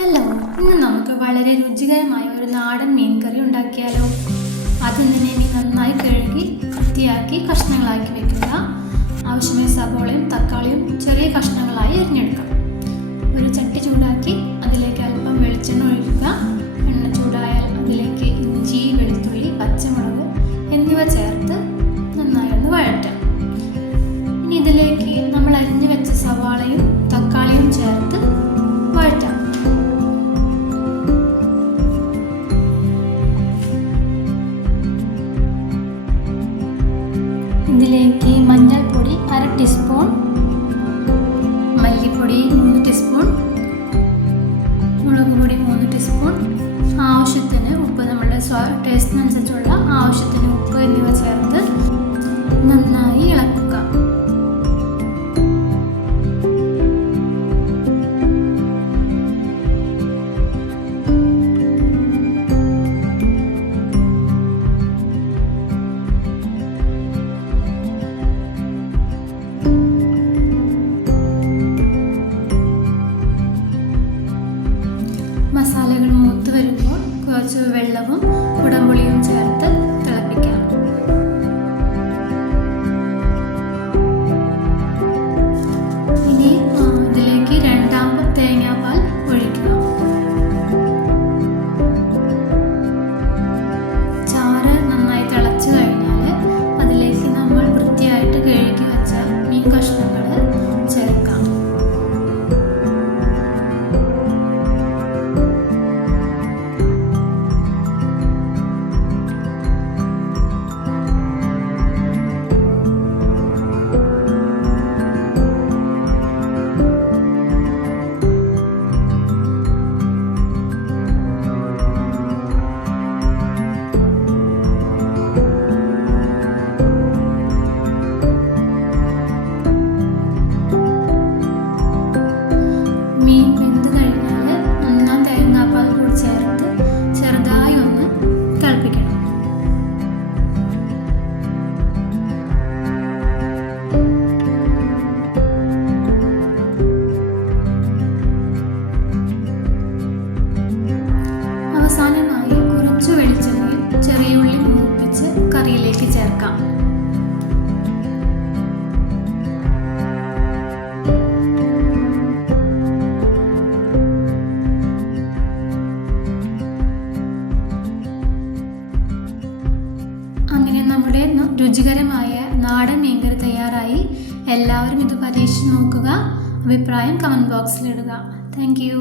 Hello, ഇന്ന് നമുക്ക് വളരെ രുചികരമായ ഒരു നാടൻ മീൻ കറി ഉണ്ടാക്കിയാലോ. ആദ്യം തന്നെ മീൻ നന്നായി കഴുകി വൃത്തിയാക്കി കഷ്ണങ്ങളാക്കി വെക്കുക. ആവശ്യമായ സവോളയും തക്കാളിയും ചെറിയ കഷ്ണങ്ങളായി അരിഞ്ഞെടുക്കാം. ഒരു ചട്ടി ചൂടാക്കി അതിലേക്ക് അല്പം വെളിച്ചെണ്ണ ഒഴിക്കുക. എണ്ണ ചൂടായാൽ അതിലേക്ക് ഇഞ്ചി, വെളുത്തുള്ളി, പച്ചമുളക് എന്നിവ ചേർത്ത് നന്നായി ഒന്ന് വഴറ്റാം. ഇനി ഇതിലേക്ക് നമ്മൾ അരിഞ്ഞു വെച്ച സവാളയും തക്കാളിയും ചേർത്ത് വഴറ്റാം. ഇതിലേക്ക് മഞ്ഞൾപ്പൊടി 1/2 ടീസ്പൂൺ, മല്ലിപ്പൊടി 3 ടീസ്പൂൺ, മുളക് പൊടി 3 ടീസ്പൂൺ, ആവശ്യത്തിന് ഉപ്പ്, നമ്മുടെ ടേസ്റ്റിനനുസരിച്ചുള്ള ആവശ്യത്തിന് ഉപ്പ് എന്നിവ ചേർത്ത് നന്നായി ഇളക്കുക. മസാലകൾ മൂത്ത് വരുമ്പോൾ കുറച്ച് വെള്ളവും കുടംപുളിയും ചേർത്ത് തിളപ്പിക്കാം. ഇനി ഇതിലേക്ക് 2 കപ്പ് തേങ്ങാപ്പാൽ ഒഴിക്കുക. ചാറ് നന്നായി തിളച്ചു കഴിഞ്ഞാൽ അതിലേക്ക് നമ്മൾ വൃത്തിയായിട്ട് കഴുകി വെച്ച മീൻ കഷ്ണങ്ങൾ ചേർക്കാം. മീൻ വെന്ത് കഴിഞ്ഞാൽ ഒന്നാം തേങ്ങാപ്പാൽ കൂടി ചേർത്ത് ചെറുതായി ഒന്ന് തിളപ്പിക്കണം. അവസാനമായി കുറച്ച് വെളിച്ചെണ്ണയിൽ ചെറിയ ഉള്ളി മൂപ്പിച്ച് കറിയിലേക്ക് ചേർക്കാം. അങ്ങനെ നമ്മുടെ രുചികരമായ നാടൻ മീൻകറി തയ്യാറായി. എല്ലാവരും ഇത് പരീക്ഷിച്ച് നോക്കുക. അഭിപ്രായം കമൻറ്റ് ബോക്സിലിടുക. Thank you.